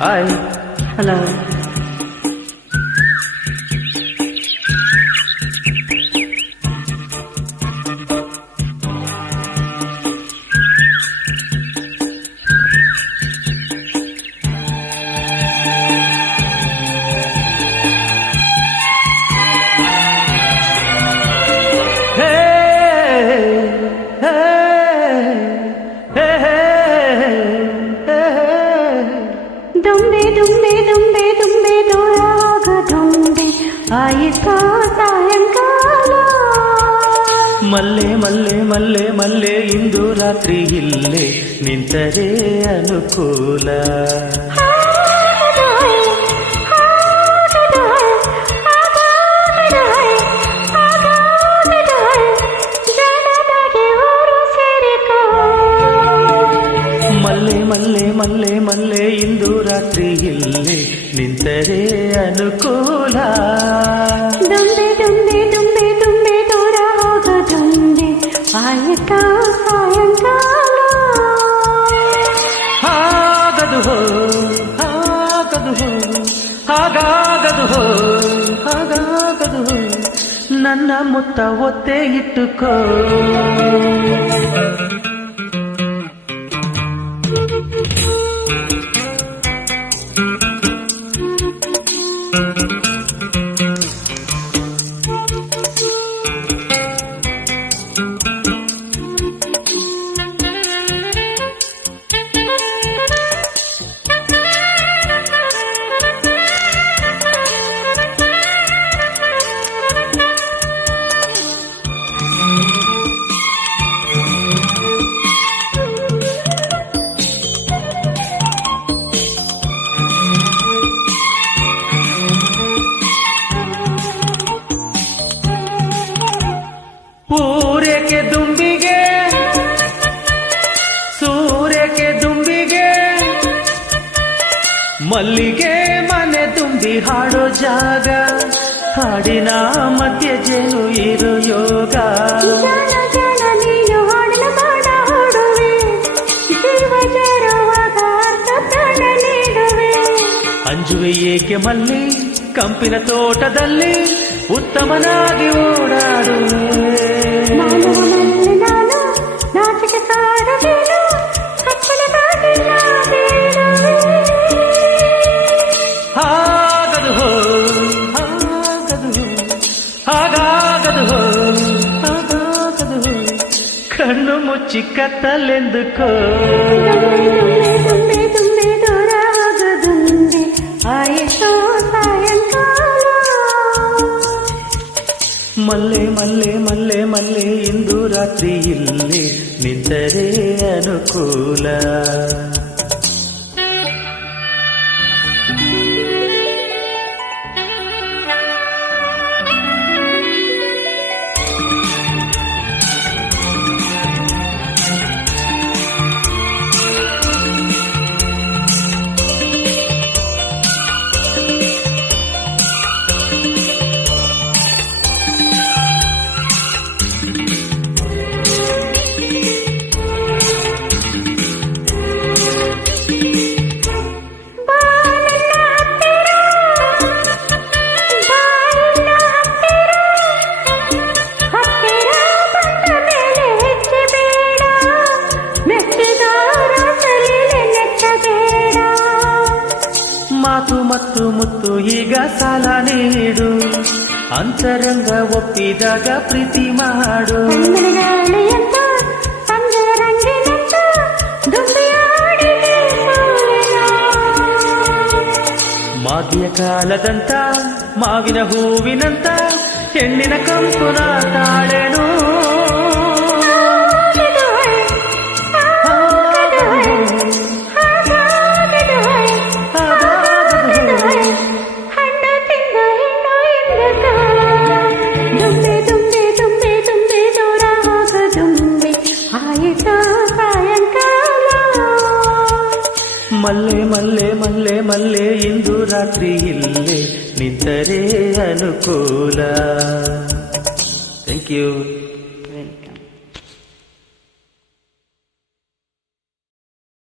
Hi, hello. ದುಂಬೆ ದುಂಬೆ ದುಂಬೆ ದುಂಬೆ ದೂರಾಗ ದುಂಬೆ ಆಯಿತಾ ಸಾಯಂಕಾಲ. ಮಲ್ಲೆ ಮಲ್ಲೆ ಮಲ್ಲೆ ಮಲ್ಲೆ ಇಂದು ರಾತ್ರಿ ಇಲ್ಲೇ ನಿಂತರೆ ಅನುಕೂಲ. ಮಲ್ಲೆ ಮಲ್ಲೆ ಮಲ್ಲೆ ಮಲ್ಲೆ ಇಂದು ರಾತ್ರಿ ಇಲ್ಲೇ ನಿಂತರೆ ಅನುಕೂಲ. ದುಂಬೆ ದುಂಬೆ ದುಂಬೆ ದುಂಬೆ ದೂರ ಹೋಗ ದುಂಬೆ ಆಯಿತಾ ಸಾಯಂಕಾಲ. ಹಾಗದು ಹೋ ಹಾಗದು ಹೋ ಹಾಗಾಗದು ಹೋ ಹಾಗಾಗದು ಹೋ ನನ್ನ ಮುತ್ತ ಒತ್ತೆ ಇಟ್ಟುಕೋ. ಊರೇಕೆ ದುಂಬಿಗೆ ಸೂರ್ಯಕ್ಕೆ ದುಂಬಿಗೆ ಮಲ್ಲಿಗೆ ಮನೆ ತುಂಬಿ ಹಾಡೋ ಜಾಗ. ಹಾಡಿನ ಮಧ್ಯೆ ಜೇನು ಇರೋ ಯೋಗ. ನೀನು ಹಾಡಲ ಬಾಡ ಹಾಡುವೆ ಜೀವ ಸೇರುವಾಗ ಅರ್ಥ ಪ್ರಾಣ ನೀಡುವೆ. ಅಂಜುವೆ ಏಕೆ ಮಲ್ಲಿ ಕಂಪಿನ ತೋಟದಲ್ಲಿ ಉತ್ತಮನಾಗಿ ಓಡಾಡುವೆ. ನಾನು ನಾಚಿಕೆ ಕಾಡಬೇಡ ಕತ್ತಲದಾಗಿ ಹಾಗದು ಹೋ ಹಾಗದು ಹೋ ಹಾಗಾಗದು ಹೋ ಹಾಗಾಗದು ಹೋ ಕಣ್ಣು ಮುಚ್ಚಿ ಕತ್ತಲೆಂದುಕೋ. ದುಂಬೆ ದುಂಬೆ ದೂರಾಗ ದುಂಬೆ ಆಯಿತೋ ಸಾಯಂಕಾಲ. ಮಲ್ಲೆ ಮಲ್ಲೆ ಮಲ್ಲೆ ಮಲ್ಲೆ ಇಂದು ರಾತ್ರಿ ಇಲ್ಲೇ ನಿಂತರೆ ಅನುಕೂಲ. ಮಾತು ಮತ್ತು ಮುತ್ತು ಈಗ ಸಾಲ ನೀಡು. ಅಂತರಂಗ ಒಪ್ಪಿದಾಗ ಪ್ರೀತಿ ಮಾಡು. ಮಾಗಿಯ ಕಾಲದಂತ ಮಾವಿನ ಹೂವಿನಂತ ಹೆಣ್ಣಿನ ಕಂಪುನ ತಾಳೆನು. ಮಲ್ಲೆ ಮಲ್ಲೆ ಮಲ್ಲೆ ಮಲ್ಲೆ ಇಂದು ರಾತ್ರಿ ಇಲ್ಲೇ ನಿಂತರೆ ಅನುಕೂಲ. Thank you.